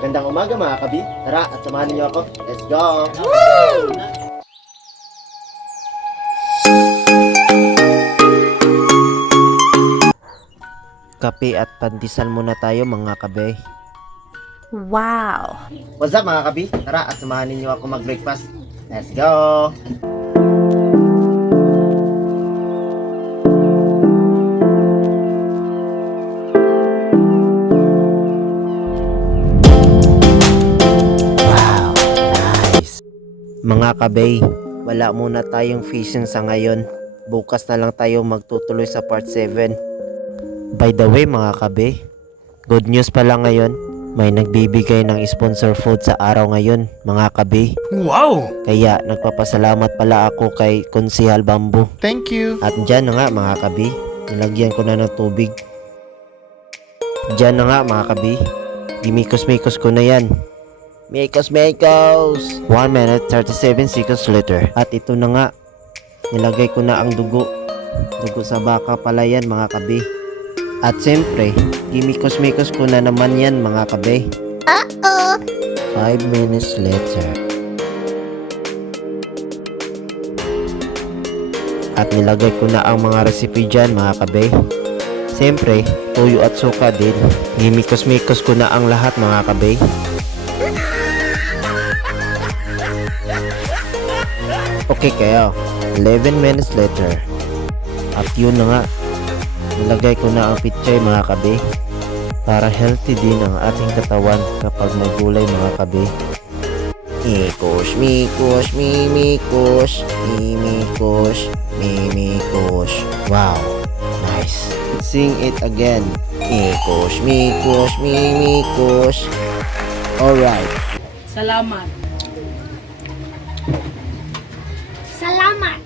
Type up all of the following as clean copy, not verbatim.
Magandang umaga mga kabi. Tara at samahan niyo ako. Let's go! Kape at pandesal muna tayo mga kabe. Wow! What's up mga kabi? Tara at samahan niyo ako mag-breakfast. Let's go! Wow, nice. Mga kabay, wala muna tayong fishing sa ngayon. Bukas na lang tayo magtutuloy sa part 7. By the way mga kabe, good news pala ngayon. May nagbibigay ng sponsor food sa araw ngayon mga kabe. Wow! Kaya nagpapasalamat pala ako kay Konsehal Bamboo. Thank you. At dyan na nga mga kabi, nilagyan ko na ng tubig. Dyan na nga mga kabi, gimikos-mikos ko na yan. Mikos! 1 minute 37 seconds later. At ito na nga, nilagay ko na ang dugo. Dugo sa baka pala yan mga kabi. At siyempre, gimikos-mikos ko na naman yan mga kabi. 5 minutes later. At nilagay ko na ang mga recipe dyan mga kabe. Siyempre, tuyo at suka din. Gimikos-mikos ko na ang lahat mga kabe. Okay kayo, 11 minutes later. At yun na nga, nilagay ko na ang pichay mga kabe. Para healthy din ang ating katawan kapag may gulay mga kabe. Mikos, mimikos. Wow, nice. Sing it again. Mikos, mimikos. Alright. Salamat! Salamat.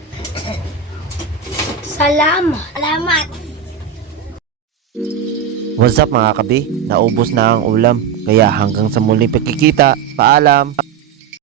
Salamat. What's up mga kabi? Naubos na ang ulam. Kaya hanggang sa muling pagkikita. Paalam!